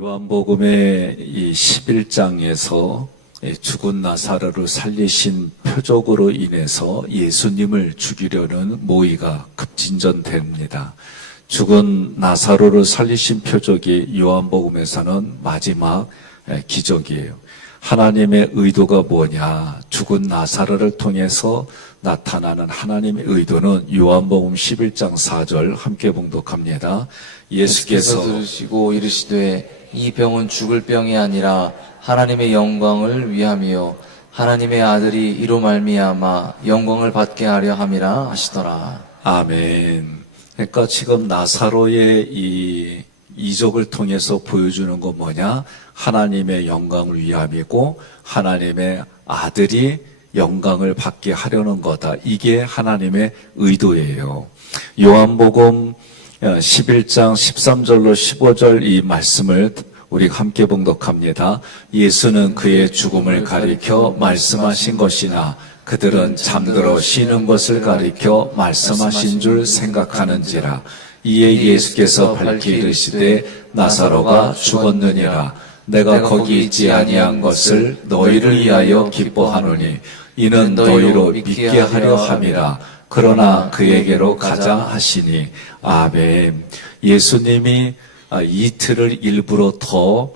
요한복음의 이 11장에서 죽은 나사로를 살리신 표적으로 인해서 예수님을 죽이려는 모의가 급진전됩니다. 죽은 나사로를 살리신 표적이 요한복음에서는 마지막 기적이에요. 하나님의 의도가 뭐냐? 죽은 나사로를 통해서 나타나는 하나님의 의도는 요한복음 11장 4절 함께 봉독합니다. 예수께서 들으시고 이르시되 이 병은 죽을 병이 아니라 하나님의 영광을 위함이요 하나님의 아들이 이로 말미암아 영광을 받게 하려 함이라 하시더라. 아멘. 그러니까 지금 나사로의 이 이적을 통해서 보여주는 건 뭐냐? 하나님의 영광을 위함이고 하나님의 아들이 영광을 받게 하려는 거다. 이게 하나님의 의도예요. 요한복음 11장 13절로 15절 이 말씀을 우리 함께 봉독합니다. 예수는 그의 죽음을 가리켜 말씀하신 것이나 그들은 잠들어 쉬는 것을 가리켜 말씀하신 줄 생각하는지라. 이에 예수께서 밝히 이르시되 나사로가 죽었느니라. 내가 거기 있지 아니한 것을 너희를 위하여 기뻐하노니 이는 너희로 믿게 하려 함이라. 그러나 그에게로 가자 하시니. 아멘. 예수님이 이틀을 일부러 더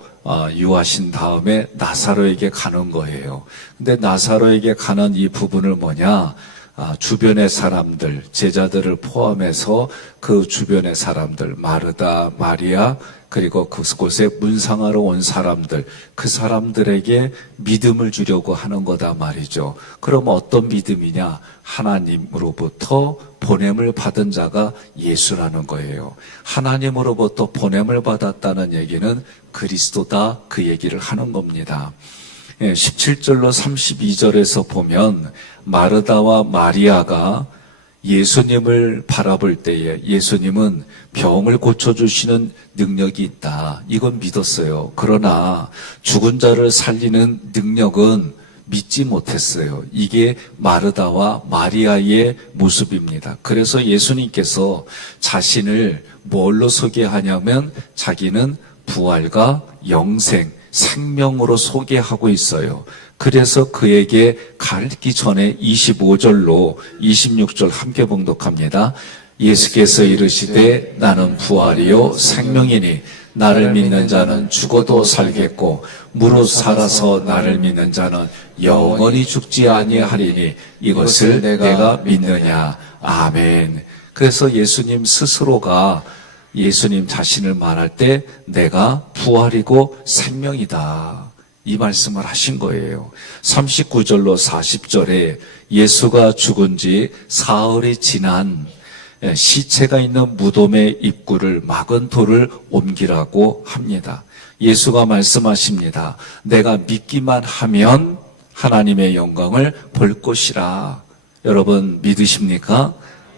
유하신 다음에 나사로에게 가는 거예요. 근데 나사로에게 가는 이 부분을 뭐냐? 주변의 사람들, 제자들을 포함해서 그 주변의 사람들, 마르다, 마리아, 그리고 그곳에 문상하러 온 사람들, 그 사람들에게 믿음을 주려고 하는 거다 말이죠. 그럼 어떤 믿음이냐? 하나님으로부터 보냄을 받은 자가 예수라는 거예요. 하나님으로부터 보냄을 받았다는 얘기는 그리스도다, 그 얘기를 하는 겁니다. 17절로 32절에서 보면 마르다와 마리아가 예수님을 바라볼 때에 예수님은 병을 고쳐주시는 능력이 있다. 이건 믿었어요. 그러나 죽은 자를 살리는 능력은 믿지 못했어요. 이게 마르다와 마리아의 모습입니다. 그래서 예수님께서 자신을 뭘로 소개하냐면 자기는 부활과 영생, 생명으로 소개하고 있어요. 그래서 그에게 가기 전에 25절로 26절 함께 봉독합니다. 예수께서 이르시되 나는 부활이요 생명이니 나를 믿는 자는 죽어도 살겠고 무릇 살아서 나를 믿는 자는 영원히 죽지 아니하리니 이것을 내가 믿느냐. 아멘. 그래서 예수님 스스로가 예수님 자신을 말할 때 내가 부활이고 생명이다. 이 말씀을 하신 거예요. 39절로 40절에 예수가 죽은 지 사흘이 지난 시체가 있는 무덤의 입구를 막은 돌을 옮기라고 합니다. 예수가 말씀하십니다. 내가 믿기만 하면 하나님의 영광을 볼 것이라. 여러분 믿으십니까?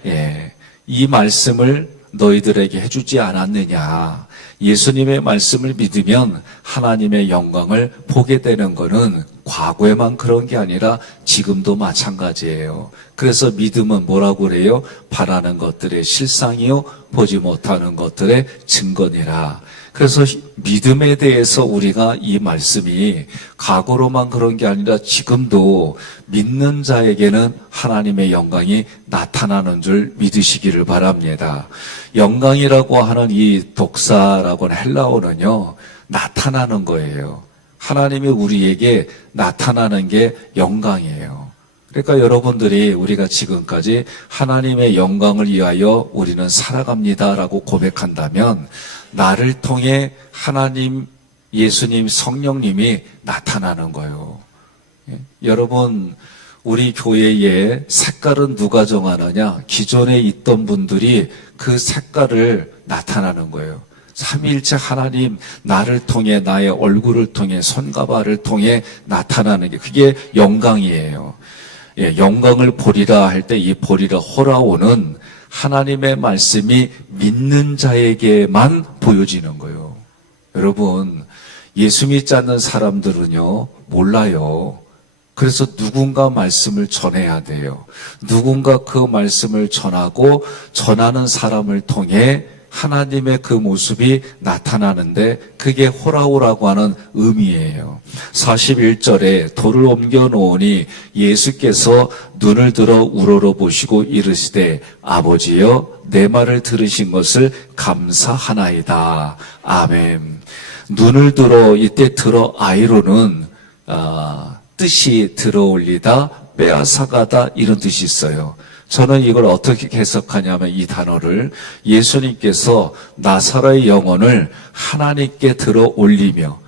예. 이 말씀을 너희들에게 해주지 않았느냐. 예수님의 말씀을 믿으면 하나님의 영광을 보게 되는 것은 과거에만 그런 게 아니라 지금도 마찬가지예요. 그래서 믿음은 뭐라고 그래요? 바라는 것들의 실상이요 보지 못하는 것들의 증거니라. 그래서 믿음에 대해서 우리가 이 말씀이 과거로만 그런 게 아니라 지금도 믿는 자에게는 하나님의 영광이 나타나는 줄 믿으시기를 바랍니다. 영광이라고 하는 이 독사라고 하는 헬라어는요, 나타나는 거예요. 하나님이 우리에게 나타나는 게 영광이에요. 그러니까 여러분들이 우리가 지금까지 하나님의 영광을 위하여 우리는 살아갑니다라고 고백한다면 나를 통해 하나님, 예수님, 성령님이 나타나는 거예요. 여러분, 우리 교회의 색깔은 누가 정하느냐? 기존에 있던 분들이 그 색깔을 나타나는 거예요. 삼위일체 하나님, 나를 통해, 나의 얼굴을 통해, 손과 발을 통해 나타나는 게 그게 영광이에요. 예, 영광을 보리라 할 때 이 보리라 호라오는 하나님의 말씀이 믿는 자에게만 보여지는 거예요. 여러분, 예수 믿지 않는 사람들은요, 몰라요. 그래서 누군가 말씀을 전해야 돼요. 누군가 그 말씀을 전하고 전하는 사람을 통해 하나님의 그 모습이 나타나는데 그게 호라오라고 하는 의미예요. 41절에 돌을 옮겨 놓으니 예수께서 눈을 들어 우러러 보시고 이르시되 아버지여 내 말을 들으신 것을 감사하나이다. 아멘. 눈을 들어, 이때 들어 아이로는 뜻이 들어 올리다, 빼앗아가다 이런 뜻이 있어요. 저는 이걸 어떻게 해석하냐면 이 단어를 예수님께서 나사로의 영혼을 하나님께 들어 올리며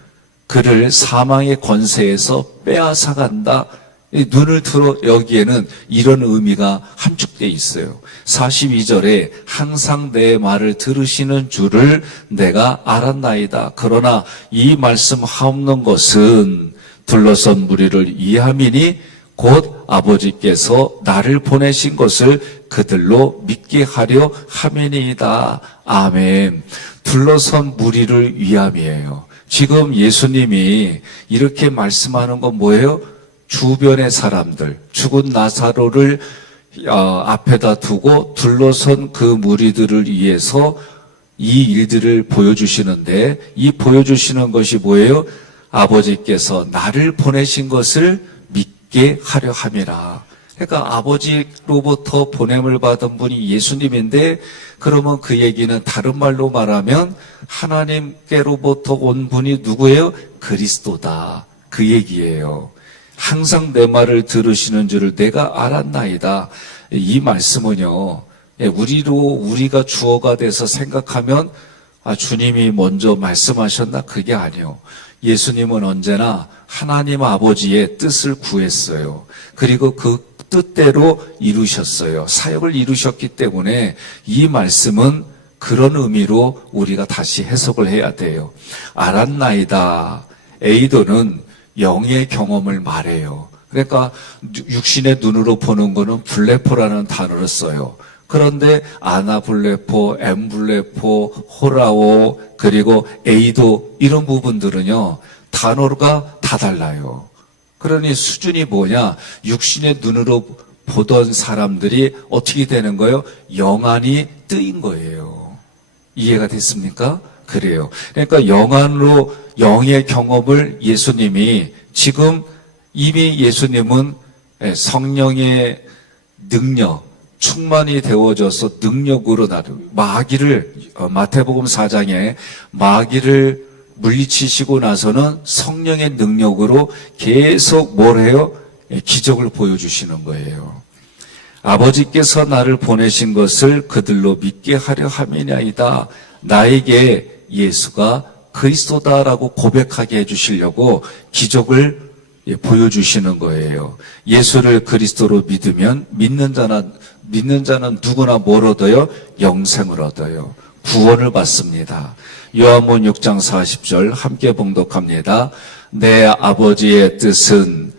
그를 사망의 권세에서 빼앗아간다. 이 눈을 들어 여기에는 이런 의미가 함축되어 있어요. 42절에 항상 내 말을 들으시는 줄을 내가 알았나이다. 그러나 이 말씀 하옵는 것은 둘러선 무리를 이해함이니 곧 아버지께서 나를 보내신 것을 그들로 믿게 하려 함이니이다. 아멘. 둘러선 무리를 위함이에요. 지금 예수님이 이렇게 말씀하는 건 뭐예요? 주변의 사람들, 죽은 나사로를 앞에다 두고 둘러선 그 무리들을 위해서 이 일들을 보여주시는데 이 보여주시는 것이 뭐예요? 아버지께서 나를 보내신 것을 믿게 하려 함이라. 그러니까 아버지로부터 보냄을 받은 분이 예수님인데 그러면 그 얘기는 다른 말로 말하면 하나님께로부터 온 분이 누구예요? 그리스도다. 그 얘기예요. 항상 내 말을 들으시는 줄을 내가 알았나이다. 이 말씀은요, 우리가 주어가 돼서 생각하면 주님이 먼저 말씀하셨나? 그게 아니에요. 예수님은 언제나 하나님 아버지의 뜻을 구했어요. 그리고 그 뜻대로 이루셨어요. 사역을 이루셨기 때문에 이 말씀은 그런 의미로 우리가 다시 해석을 해야 돼요. 알았나이다. 에이도는 영의 경험을 말해요. 그러니까 육신의 눈으로 보는 거는 블레포라는 단어를 써요. 그런데 아나블레포, 엠블레포, 호라오, 그리고 에이도 이런 부분들은요. 단어가 다 달라요. 그러니 수준이 뭐냐? 육신의 눈으로 보던 사람들이 어떻게 되는 거예요? 영안이 뜨인 거예요. 이해가 됐습니까? 그래요. 그러니까 영안으로 영의 경험을 예수님이 지금 이미 예수님은 성령의 능력, 충만이 되어져서 능력으로 마귀를 마태복음 4장에 마귀를 물리치시고 나서는 성령의 능력으로 계속 뭘 해요? 기적을 보여주시는 거예요. 아버지께서 나를 보내신 것을 그들로 믿게 하려 함이냐이다. 나에게 예수가 그리스도다라고 고백하게 해주시려고 기적을 보여주시는 거예요. 예수를 그리스도로 믿으면 믿는 자는 누구나 뭘 얻어요? 영생을 얻어요. 구원을 받습니다. 요한복음 6장 40절 함께 봉독합니다. 내 아버지의 뜻은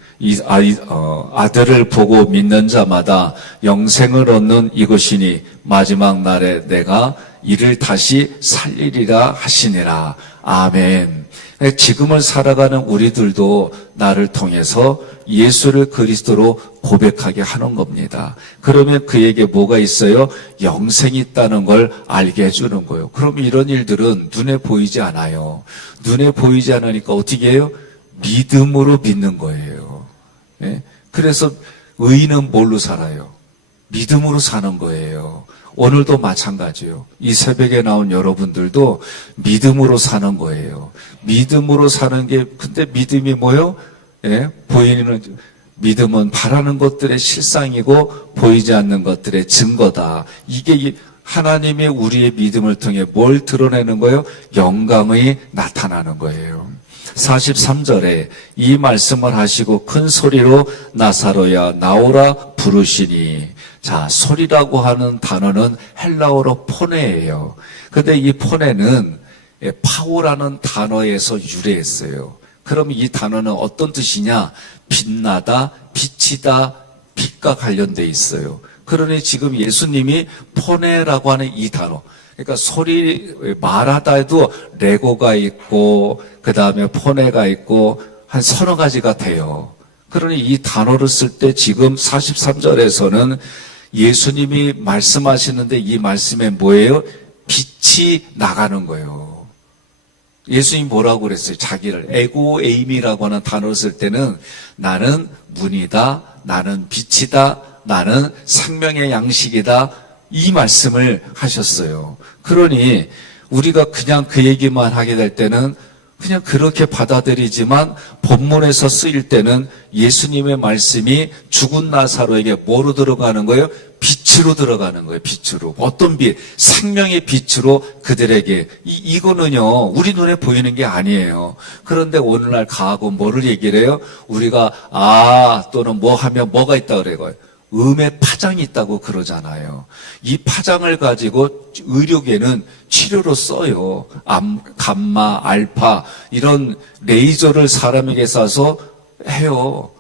아들을 보고 믿는 자마다 영생을 얻는 이것이니 마지막 날에 내가 이를 다시 살리리라 하시니라. 아멘. 지금을 살아가는 우리들도 나를 통해서 예수를 그리스도로 고백하게 하는 겁니다. 그러면 그에게 뭐가 있어요? 영생이 있다는 걸 알게 해주는 거예요. 그럼 이런 일들은 눈에 보이지 않아요. 눈에 보이지 않으니까 어떻게 해요? 믿음으로 믿는 거예요. 그래서 의인은 뭘로 살아요? 믿음으로 사는 거예요. 오늘도 마찬가지예요. 이 새벽에 나온 여러분들도 믿음으로 사는 거예요. 믿음으로 사는 게, 근데 믿음이 뭐예요? 보이는, 믿음은 바라는 것들의 실상이고 보이지 않는 것들의 증거다. 이게 하나님의 우리의 믿음을 통해 뭘 드러내는 거예요? 영광이 나타나는 거예요. 43절에 이 말씀을 하시고 큰 소리로 나사로야 나오라 부르시니, 자, 소리라고 하는 단어는 헬라어로 포네예요. 근데 이 포네는 파워라는 단어에서 유래했어요. 그럼 이 단어는 어떤 뜻이냐? 빛나다, 빛이다, 빛과 관련돼 있어요. 그러니 지금 예수님이 포네라고 하는 이 단어, 그러니까 소리 말하다 해도 레고가 있고 그 다음에 포네가 있고 한 서너 가지가 돼요. 그러니 이 단어를 쓸 때 지금 43절에서는 예수님이 말씀하시는데 이 말씀에 뭐예요? 빛이 나가는 거예요. 예수님이 뭐라고 그랬어요? 자기를 에고 에임이라고 하는 단어를 쓸 때는 나는 문이다, 나는 빛이다, 나는 생명의 양식이다, 이 말씀을 하셨어요. 그러니 우리가 그냥 그 얘기만 하게 될 때는 그냥 그렇게 받아들이지만 본문에서 쓰일 때는 예수님의 말씀이 죽은 나사로에게 뭐로 들어가는 거예요? 빛으로 들어가는 거예요. 빛으로. 어떤 빛? 생명의 빛으로 그들에게. 이거는요, 우리 눈에 보이는 게 아니에요. 그런데 오늘날 가하고 뭐를 얘기를 해요? 우리가 또는 뭐 하면 뭐가 있다 그래요. 음의 파장이 있다고 그러잖아요. 이 파장을 가지고 의료계는 치료로 써요. 감마, 알파 이런 레이저를 사람에게 쏴서 해요.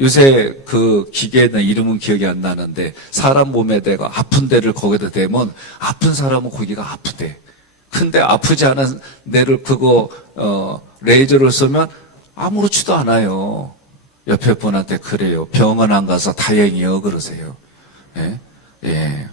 요새 그 기계는 이름은 기억이 안 나는데 사람 몸에 대가 아픈 데를 거기다 대면 아픈 사람은 거기가 아프대. 근데 아프지 않은 데를 그거 레이저를 쏘면 아무렇지도 않아요. 옆에 분한테 그래요. 병원 안 가서 다행이요. 그러세요. 예? 예.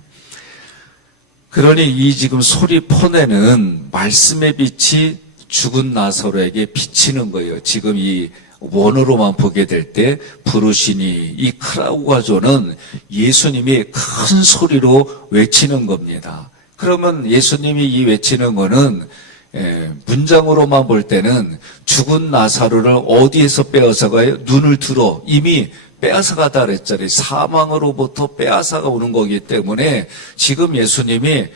그러니 이 지금 소리 폰에는 말씀의 빛이 죽은 나사로에게 비치는 거예요. 지금 이 원어로만 보게 될 때 부르시니 이 크라우가조는 예수님이 큰 소리로 외치는 겁니다. 그러면 예수님이 이 외치는 거는 문장으로만 볼 때는 죽은 나사로를 어디에서 빼앗아가요? 눈을 들어 이미 빼앗아가다 그랬잖아요. 사망으로부터 빼앗아가 오는 거기 때문에 지금 예수님이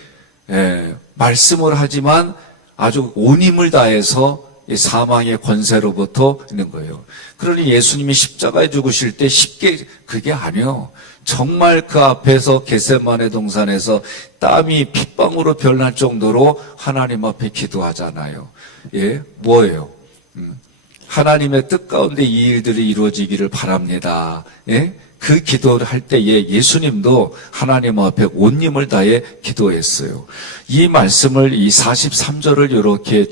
말씀을 하지만 아주 온 힘을 다해서 이 사망의 권세로부터 있는 거예요. 그러니 예수님이 십자가에 죽으실 때 쉽게 그게 아니에요. 정말 그 앞에서 겟세마네 동산에서 땀이 핏방울로 변할 정도로 하나님 앞에 기도하잖아요. 예, 뭐예요? 하나님의 뜻 가운데 이 일들이 이루어지기를 바랍니다. 예? 그 기도를 할 때에 예수님도 하나님 앞에 온 힘을 다해 기도했어요. 이 말씀을 이 43절을 이렇게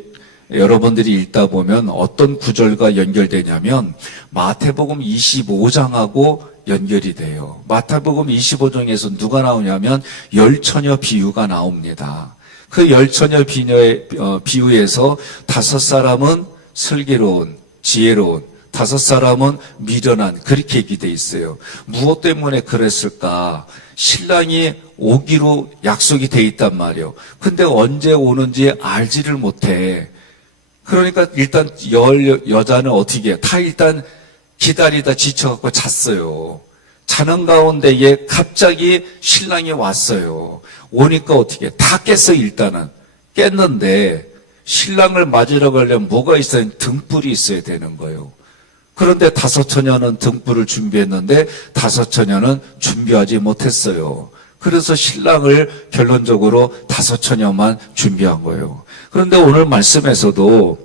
여러분들이 읽다 보면 어떤 구절과 연결되냐면 마태복음 25장하고 연결이 돼요. 마태복음 25장에서 누가 나오냐면 열처녀 비유가 나옵니다. 그 열처녀 비유에서 5사람은 슬기로운, 지혜로운, 5사람은 미련한, 그렇게 얘기돼 있어요. 무엇 때문에 그랬을까? 신랑이 오기로 약속이 돼 있단 말이에요. 근데 언제 오는지 알지를 못해. 그러니까 일단 여자는 어떻게 해요? 다 일단 기다리다 지쳐갖고 잤어요. 자는 가운데에 갑자기 신랑이 왔어요. 오니까 어떻게 해요? 다 깼어요. 일단은 깼는데 신랑을 맞으러 가려면 뭐가 있어야 등불이 있어야 되는 거예요. 그런데 5처녀는 등불을 준비했는데 5처녀는 준비하지 못했어요. 그래서 신랑을 결론적으로 5처녀만 준비한 거예요. 그런데 오늘 말씀에서도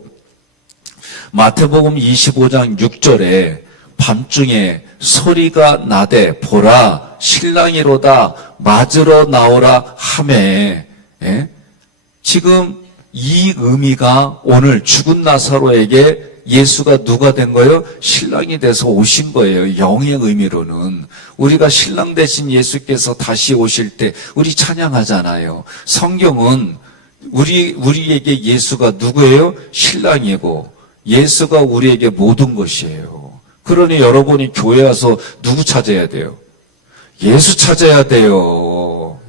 마태복음 25장 6절에 밤중에 소리가 나되 보라 신랑이로다 맞으러 나오라 하매, 예? 지금 이 의미가 오늘 죽은 나사로에게 예수가 누가 된 거예요? 신랑이 돼서 오신 거예요. 영의 의미로는. 우리가 신랑 대신 예수께서 다시 오실 때 우리 찬양하잖아요. 성경은 우리에게 예수가 누구예요? 신랑이고 예수가 우리에게 모든 것이에요. 그러니 여러분이 교회 와서 누구 찾아야 돼요? 예수 찾아야 돼요.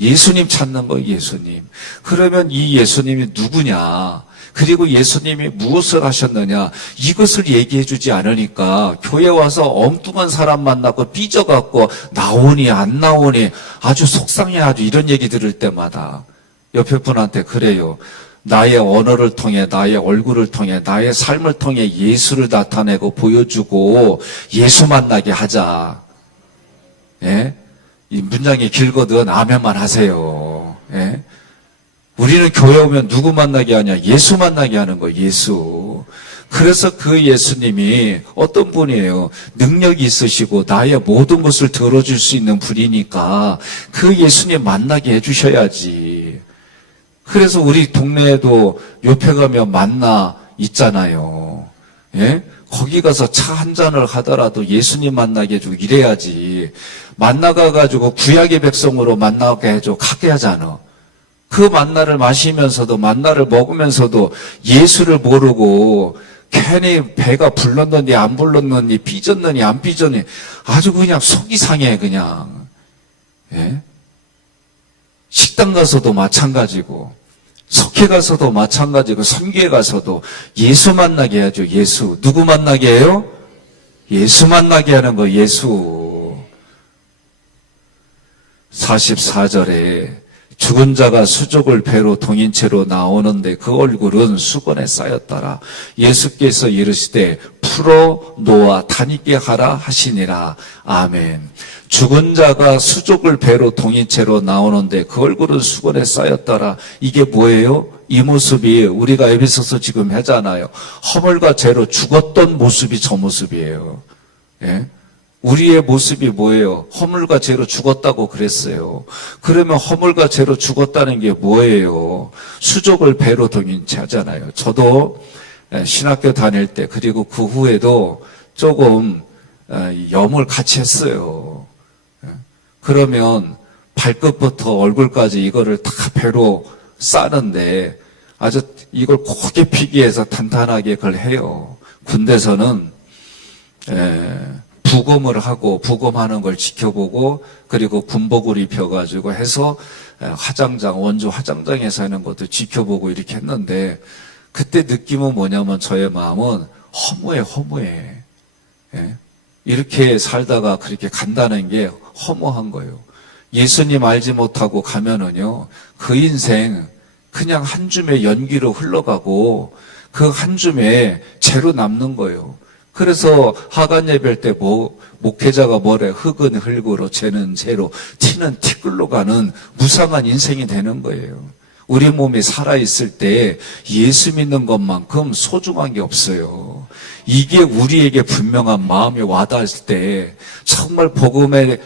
예수님 찾는 거예요. 예수님. 그러면 이 예수님이 누구냐? 그리고 예수님이 무엇을 하셨느냐? 이것을 얘기해 주지 않으니까 교회 와서 엉뚱한 사람 만나고 삐져갖고 나오니 안 나오니 아주 속상해 아주 이런 얘기 들을 때마다 옆에 분한테 그래요. 나의 언어를 통해 나의 얼굴을 통해 나의 삶을 통해 예수를 나타내고 보여주고 예수 만나게 하자. 예? 이 문장이 길거든 아멘만 하세요. 예? 우리는 교회 오면 누구 만나게 하냐? 예수 만나게 하는 거예요. 예수. 그래서 그 예수님이 어떤 분이에요? 능력이 있으시고 나의 모든 것을 들어줄 수 있는 분이니까 그 예수님 만나게 해주셔야지. 그래서 우리 동네에도 옆에 가면 만나 있잖아요. 예? 거기 가서 차 한 잔을 하더라도 예수님 만나게 해주고 이래야지. 만나가가지고 구약의 백성으로 만나게 해줘 가게 하잖아. 그 만나를 마시면서도 만나를 먹으면서도 예수를 모르고 괜히 배가 불렀느니 안 불렀느니 삐졌느니 안 삐졌니 아주 그냥 속이 상해 그냥. 예? 식당 가서도 마찬가지고 석회 가서도 마찬가지고 선교에 가서도 예수 만나게 해야죠. 예수. 누구 만나게 해요? 예수 만나게 하는 거 예수. 44절에 죽은 자가 수족을 배로 동인채로 나오는데 그 얼굴은 수건에 쌓였더라. 예수께서 이르시되 풀어 놓아 다니게 하라 하시니라. 아멘. 죽은 자가 수족을 배로 동인채로 나오는데 그 얼굴은 수건에 쌓였더라. 이게 뭐예요? 이 모습이 우리가 에베소서 지금 하잖아요. 허물과 죄로 죽었던 모습이 저 모습이에요. 예? 우리의 모습이 뭐예요? 허물과 죄로 죽었다고 그랬어요. 그러면 허물과 죄로 죽었다는 게 뭐예요? 수족을 배로 동인채 하잖아요. 저도 신학교 다닐 때 그리고 그 후에도 조금 염을 같이 했어요. 그러면 발끝부터 얼굴까지 이거를 다 배로 싸는데 아주 이걸 고개 피기 위해서 단단하게 그걸 해요. 군대에서는 부검을 하고 부검하는 걸 지켜보고 그리고 군복을 입혀가지고 해서 화장장 원주 화장장에서 하는 것도 지켜보고 이렇게 했는데 그때 느낌은 뭐냐면 저의 마음은 허무해. 예? 이렇게 살다가 그렇게 간다는 게 허무한 거예요. 예수님 알지 못하고 가면은요 그 인생 그냥 한 줌의 연기로 흘러가고 그 한 줌에 죄로 남는 거예요. 그래서 하간 예배할 때 목회자가 뭐래? 흙은 흙으로 죄는 죄로 티는 티끌로 가는 무상한 인생이 되는 거예요. 우리 몸이 살아있을 때 예수 믿는 것만큼 소중한 게 없어요. 이게 우리에게 분명한 마음이 와닿을 때 정말 복음에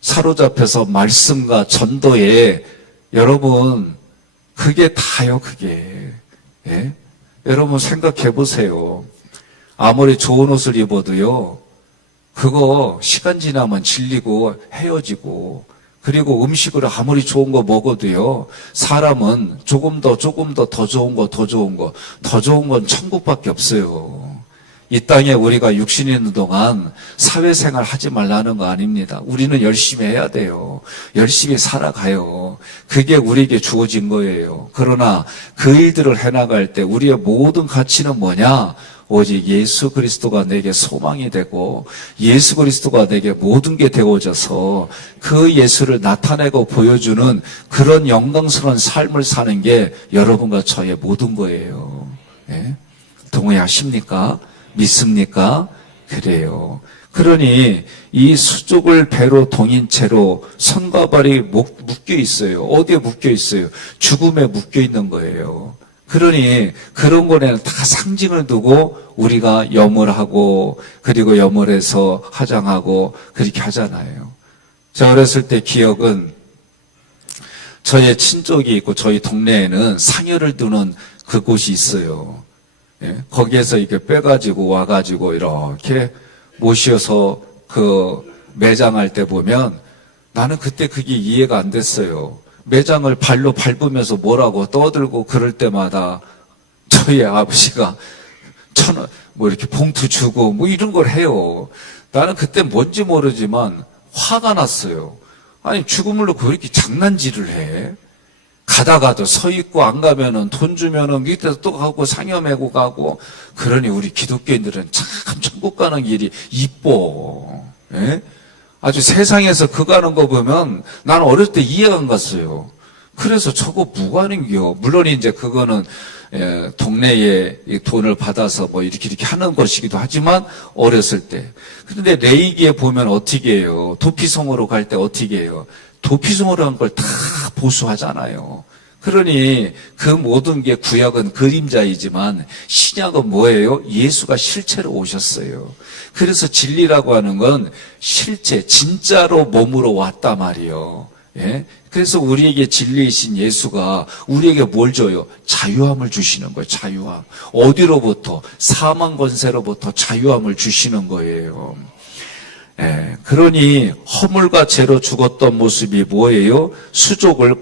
사로잡혀서 말씀과 전도에 여러분 그게 다요 그게. 예? 여러분 생각해 보세요. 아무리 좋은 옷을 입어도요, 그거 시간 지나면 질리고 헤어지고, 그리고 음식을 아무리 좋은 거 먹어도요, 사람은 조금 더 더 좋은 건 천국밖에 없어요. 이 땅에 우리가 육신이 있는 동안 사회생활 하지 말라는 거 아닙니다. 우리는 열심히 해야 돼요. 열심히 살아가요. 그게 우리에게 주어진 거예요. 그러나 그 일들을 해나갈 때 우리의 모든 가치는 뭐냐? 오직 예수 그리스도가 내게 소망이 되고 예수 그리스도가 내게 모든 게 되어져서 그 예수를 나타내고 보여주는 그런 영광스러운 삶을 사는 게 여러분과 저의 모든 거예요. 네? 동의하십니까? 믿습니까? 그래요. 그러니 이 수족을 배로 동인 채로 손과 발이 묶여 있어요. 어디에 묶여 있어요? 죽음에 묶여 있는 거예요. 그러니 그런 거에는 다 상징을 두고 우리가 염을 하고 그리고 염을 해서 화장하고 그렇게 하잖아요. 제가 어렸을 때 기억은 저의 친족이 있고 저희 동네에는 상여를 두는 그곳이 있어요. 예, 거기에서 이렇게 빼가지고 와가지고 이렇게 모셔서 그 매장할 때 보면 나는 그때 그게 이해가 안 됐어요. 매장을 발로 밟으면서 뭐라고 떠들고 그럴 때마다 저희 아버지가 1,000원 뭐 이렇게 봉투 주고 뭐 이런 걸 해요. 나는 그때 뭔지 모르지만 화가 났어요. 아니 죽음을 놓고 왜 이렇게 장난질을 해? 가다가도 서 있고 안 가면은 돈 주면은 밑에서 또 가고 상여 메고 가고 그러니 우리 기독교인들은 참 천국 가는 길이 이뻐. 예? 아주 세상에서 그 가는 거 보면 나는 어렸을 때 이해가 안 갔어요. 그래서 저거 뭐 하는겨? 물론 이제 그거는 동네에 돈을 받아서 뭐 이렇게 하는 것이기도 하지만 어렸을 때. 그런데 레이기에 보면 어떻게 해요? 도피성으로 갈 때 어떻게 해요? 도피성으로 한 걸 다 보수하잖아요. 그러니 그 모든 게 구약은 그림자이지만 신약은 뭐예요? 예수가 실체로 오셨어요. 그래서 진리라고 하는 건 실체, 진짜로 몸으로 왔단 말이에요. 예? 그래서 우리에게 진리이신 예수가 우리에게 뭘 줘요? 자유함을 주시는 거예요. 자유함. 어디로부터? 사망 권세로부터 자유함을 주시는 거예요. 예, 그러니 허물과 죄로 죽었던 모습이 뭐예요? 수족을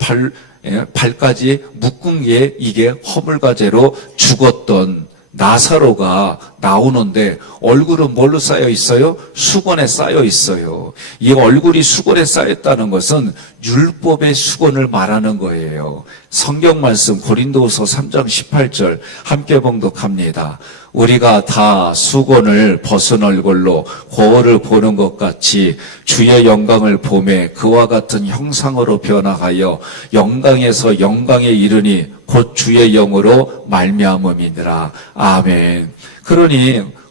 발까지 묶은 게 이게 허물과 죄로 죽었던 나사로가 나오는데 얼굴은 뭘로 쌓여 있어요? 수건에 쌓여 있어요. 이 얼굴이 수건에 쌓였다는 것은 율법의 수건을 말하는 거예요. 성경 말씀 고린도후서 3장 18절 함께 봉독합니다. 우리가 다 수건을 벗은 얼굴로 거울을 보는 것 같이 주의 영광을 보매 그와 같은 형상으로 변화하여 영광에서 영광에 이르니 곧 주의 영으로 말미암음이니라. 아멘. 그러니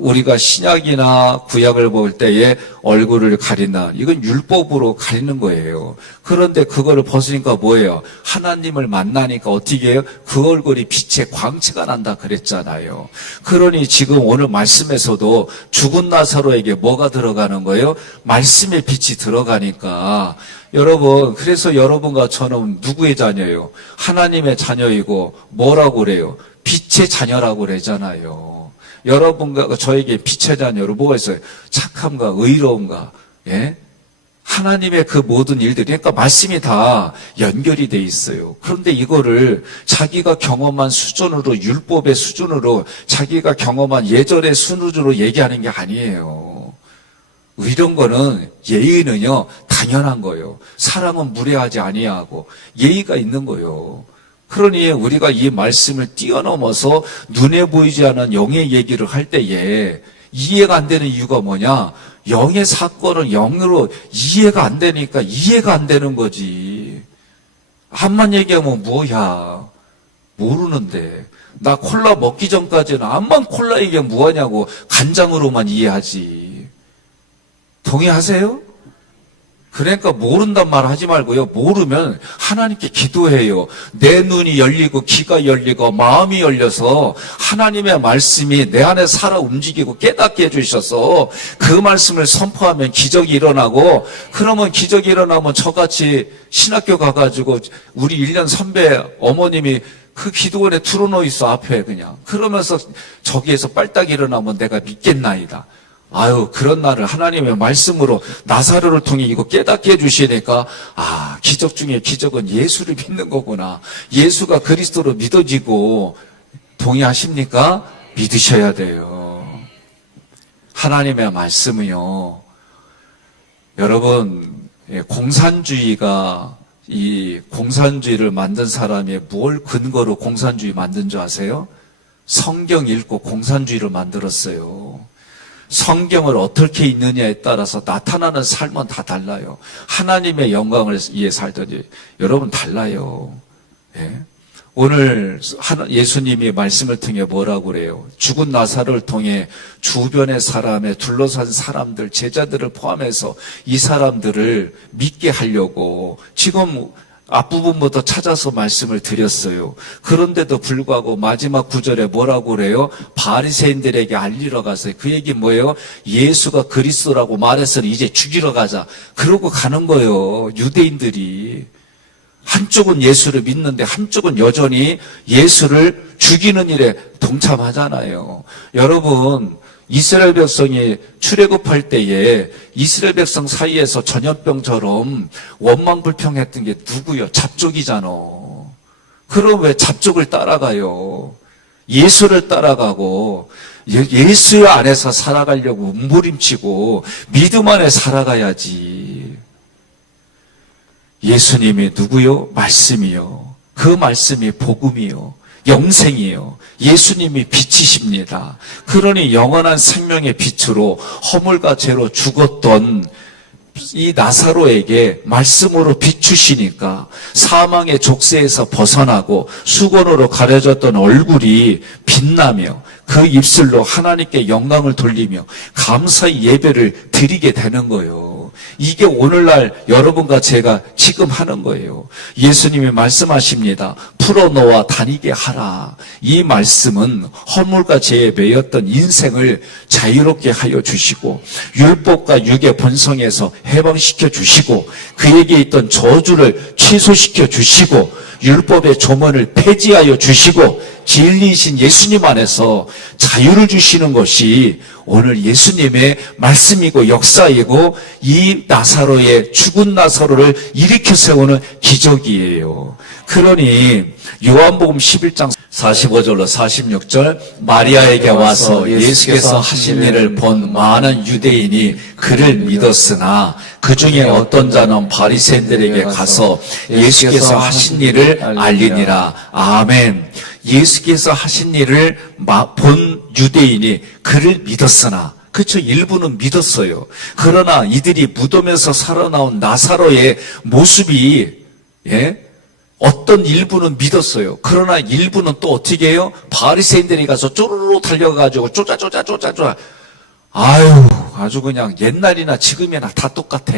우리가 신약이나 구약을 볼 때에 얼굴을 가린다. 이건 율법으로 가리는 거예요. 그런데 그거를 벗으니까 뭐예요? 하나님을 만나니까 어떻게 해요? 그 얼굴이 빛의 광채가 난다 그랬잖아요. 그러니 지금 오늘 말씀에서도 죽은 나사로에게 뭐가 들어가는 거예요? 말씀의 빛이 들어가니까 여러분, 그래서 여러분과 저는 누구의 자녀예요? 하나님의 자녀이고 뭐라고 그래요? 빛의 자녀라고 그러잖아요. 여러분과 저에게 빛의 자녀로 뭐가 있어요? 착함과 의로움과, 예? 하나님의 그 모든 일들이, 그러니까 말씀이 다 연결이 돼 있어요. 그런데 이거를 자기가 경험한 수준으로, 율법의 수준으로, 자기가 경험한 예절의 수준으로 얘기하는 게 아니에요. 이런 거는, 예의는요, 당연한 거예요. 사랑은 무례하지 아니하고, 예의가 있는 거예요. 그러니 우리가 이 말씀을 뛰어넘어서 눈에 보이지 않은 영의 얘기를 할 때에 이해가 안 되는 이유가 뭐냐? 영의 사건은 영으로 이해가 안 되니까 이해가 안 되는 거지. 암만 얘기하면 뭐야? 모르는데. 나 콜라 먹기 전까지는 암만 콜라 얘기하면 뭐하냐고 간장으로만 이해하지. 동의하세요? 그러니까 모른단 말 하지 말고요. 모르면 하나님께 기도해요. 내 눈이 열리고 귀가 열리고 마음이 열려서 하나님의 말씀이 내 안에 살아 움직이고 깨닫게 해주셔서 그 말씀을 선포하면 기적이 일어나고, 그러면 기적이 일어나면 저같이 신학교 가가지고 우리 1년 선배 어머님이 그 기도원에 틀어놓여 있어 앞에 그냥. 그러면서 저기에서 빨딱 일어나면 내가 믿겠나이다. 아유, 그런 날을 하나님의 말씀으로 나사로를 통해 이거 깨닫게 해주시니까, 아, 기적 중에 기적은 예수를 믿는 거구나. 예수가 그리스도로 믿어지고, 동의하십니까? 믿으셔야 돼요. 하나님의 말씀은요, 여러분, 공산주의가, 이 공산주의를 만든 사람이 뭘 근거로 공산주의 만든 줄 아세요? 성경 읽고 공산주의를 만들었어요. 성경을 어떻게 읽느냐에 따라서 나타나는 삶은 다 달라요. 하나님의 영광을 위해 살더니 여러분 달라요. 예? 오늘 예수님이 말씀을 통해 뭐라고 그래요? 죽은 나사로를 통해 주변의 사람에 둘러싼 사람들, 제자들을 포함해서 이 사람들을 믿게 하려고 지금 앞부분부터 찾아서 말씀을 드렸어요. 그런데도 불구하고 마지막 구절에 뭐라고 그래요? 바리새인들에게 알리러 갔어요. 그 얘기 뭐예요? 예수가 그리스도라고 말했으니 이제 죽이러 가자. 그러고 가는 거예요. 유대인들이. 한쪽은 예수를 믿는데 한쪽은 여전히 예수를 죽이는 일에 동참하잖아요. 여러분, 이스라엘 백성이 출애굽할 때에 이스라엘 백성 사이에서 전염병처럼 원망불평했던 게 누구요? 잡족이잖아. 그럼 왜 잡족을 따라가요? 예수를 따라가고 예수 안에서 살아가려고 몸부림치고 믿음 안에 살아가야지. 예수님이 누구요? 말씀이요. 그 말씀이 복음이요. 영생이요. 예수님이 빛이십니다. 그러니 영원한 생명의 빛으로 허물과 죄로 죽었던 이 나사로에게 말씀으로 비추시니까 사망의 족쇄에서 벗어나고 수건으로 가려졌던 얼굴이 빛나며 그 입술로 하나님께 영광을 돌리며 감사의 예배를 드리게 되는 거예요. 이게 오늘날 여러분과 제가 지금 하는 거예요. 예수님이 말씀하십니다. 풀어놓아 다니게 하라. 이 말씀은 허물과 죄에 매였던 인생을 자유롭게 하여 주시고 율법과 육의 본성에서 해방시켜 주시고 그에게 있던 저주를 취소시켜 주시고 율법의 조문을 폐지하여 주시고 진리이신 예수님 안에서 자유를 주시는 것이 오늘 예수님의 말씀이고 역사이고 이 나사로의 죽은 나사로를 일으켜 세우는 기적이에요. 그러니 요한복음 11장 45절로 46절 마리아에게 와서 예수께서 하신 일을 본 많은 유대인이 그를 믿었으나 그 중에 어떤 자는 바리새인들에게 가서 예수께서 하신 일을 알리니라. 아멘. 예수께서 하신 일을 본 유대인이 그를 믿었으나 그렇죠. 일부는 믿었어요. 그러나 이들이 무덤에서 살아나온 나사로의 모습이 어떤 일부는 믿었어요. 그러나 일부는 또 어떻게 해요? 바리새인들이 가서 쪼르르 달려가지고 쪼짜. 아유, 아주 그냥 옛날이나 지금이나 다 똑같아.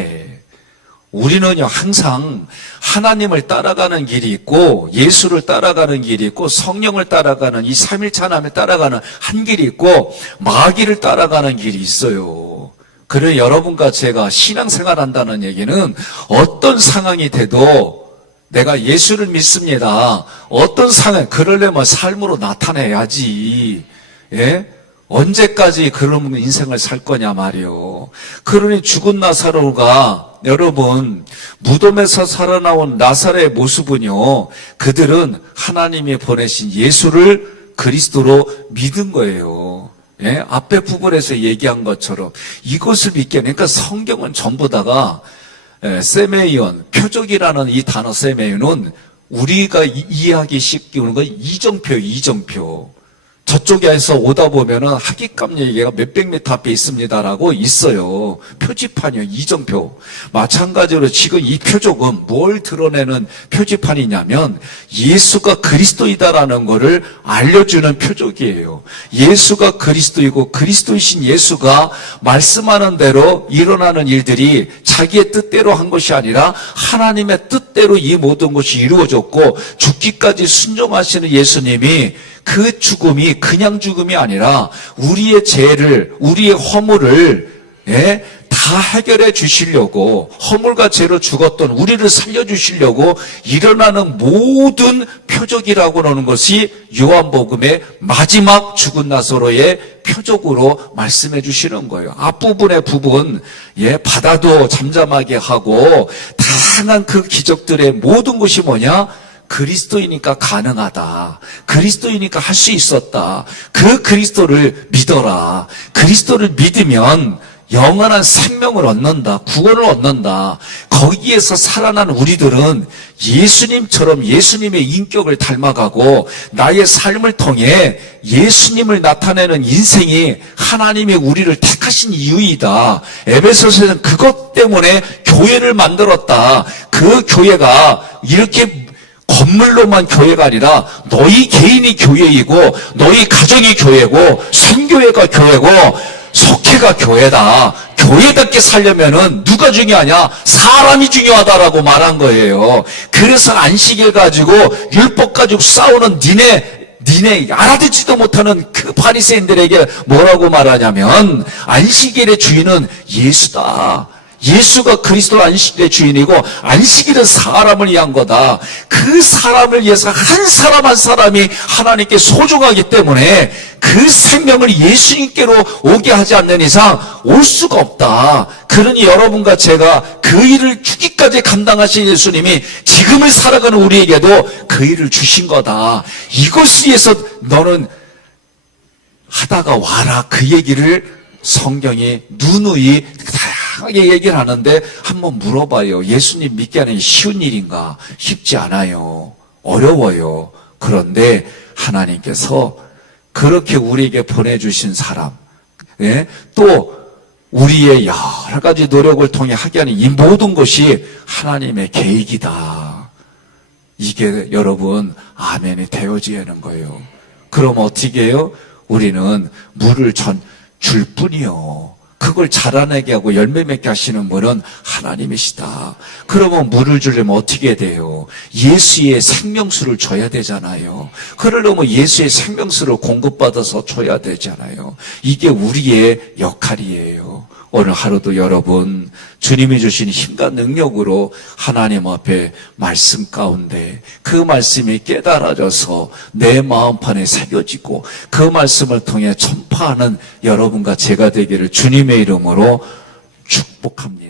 우리는요, 항상 하나님을 따라가는 길이 있고, 예수를 따라가는 길이 있고, 성령을 따라가는 이 삼일체 하나님을 따라가는 한 길이 있고, 마귀를 따라가는 길이 있어요. 그래, 여러분과 제가 신앙생활 한다는 얘기는 어떤 상황이 돼도 내가 예수를 믿습니다. 어떤 상황, 그러려면 삶으로 나타내야지. 예? 언제까지 그런 인생을 살 거냐 말이요. 그러니 죽은 나사로가 여러분 무덤에서 살아나온 나사로의 모습은요. 그들은 하나님이 보내신 예수를 그리스도로 믿은 거예요. 예? 앞에 부분에서 얘기한 것처럼 이것을 믿게 그러니까 성경은 전부 다가 세메이온, 표적이라는 이 단어 세메이온은 우리가 이해하기 쉽게 오는 건 이정표. 저쪽에서 오다 보면은 하객감 얘기가 몇백 미터 앞에 있습니다라고 있어요. 표지판이요, 이정표. 마찬가지로 지금 이 표적은 뭘 드러내는 표지판이냐면 예수가 그리스도이다라는 것을 알려주는 표적이에요. 예수가 그리스도이고 그리스도이신 예수가 말씀하는 대로 일어나는 일들이 자기의 뜻대로 한 것이 아니라 하나님의 뜻대로 이 모든 것이 이루어졌고 죽기까지 순종하시는 예수님이 그 죽음이 그냥 죽음이 아니라 우리의 죄를, 우리의 허물을 다 해결해 주시려고 허물과 죄로 죽었던 우리를 살려주시려고 일어나는 모든 표적이라고 하는 것이 요한복음의 마지막 죽은 나사로의 표적으로 말씀해 주시는 거예요. 앞부분의 부분, 바다도 잠잠하게 하고 다양한 그 기적들의 모든 것이 뭐냐? 그리스도이니까 가능하다. 그리스도이니까 할 수 있었다. 그 그리스도를 믿어라. 그리스도를 믿으면 영원한 생명을 얻는다. 구원을 얻는다. 거기에서 살아난 우리들은 예수님처럼 예수님의 인격을 닮아가고 나의 삶을 통해 예수님을 나타내는 인생이 하나님이 우리를 택하신 이유이다. 에베소서는 그것 때문에 교회를 만들었다. 그 교회가 이렇게 건물로만 교회가 아니라 너희 개인이 교회이고 너희 가정이 교회고 선교회가 교회고 속회가 교회다. 교회답게 살려면은 누가 중요하냐? 사람이 중요하다라고 말한 거예요. 그래서 안식일 가지고 율법 가지고 싸우는 니네 알아듣지도 못하는 그 바리새인들에게 뭐라고 말하냐면 안식일의 주인은 예수다. 예수가 그리스도 안식일의 주인이고 안식일은 사람을 위한 거다. 그 사람을 위해서 한 사람 한 사람이 하나님께 소중하기 때문에 그 생명을 예수님께로 오게 하지 않는 이상 올 수가 없다. 그러니 여러분과 제가 그 일을 죽기까지 감당하신 예수님이 지금을 살아가는 우리에게도 그 일을 주신 거다. 이것을 위해서 너는 하다가 와라. 그 얘기를 성경이 누누이 다양하게 얘기를 하는데 한번 물어봐요. 예수님 믿게 하는 게 쉬운 일인가? 쉽지 않아요. 어려워요. 그런데 하나님께서 그렇게 우리에게 보내주신 사람, 또 우리의 여러 가지 노력을 통해 하게 하는 이 모든 것이 하나님의 계획이다. 이게 여러분 아멘이 되어져야 하는 거예요. 그럼 어떻게 해요? 우리는 물을 줄 뿐이요. 그걸 자라나게 하고 열매 맺게 하시는 분은 하나님이시다. 그러면 물을 주려면 어떻게 돼요? 예수의 생명수를 줘야 되잖아요. 그러려면 예수의 생명수를 공급받아서 줘야 되잖아요. 이게 우리의 역할이에요. 오늘 하루도 여러분 주님이 주신 힘과 능력으로 하나님 앞에 말씀 가운데 그 말씀이 깨달아져서 내 마음판에 새겨지고 그 말씀을 통해 전파하는 여러분과 제가 되기를 주님의 이름으로 축복합니다.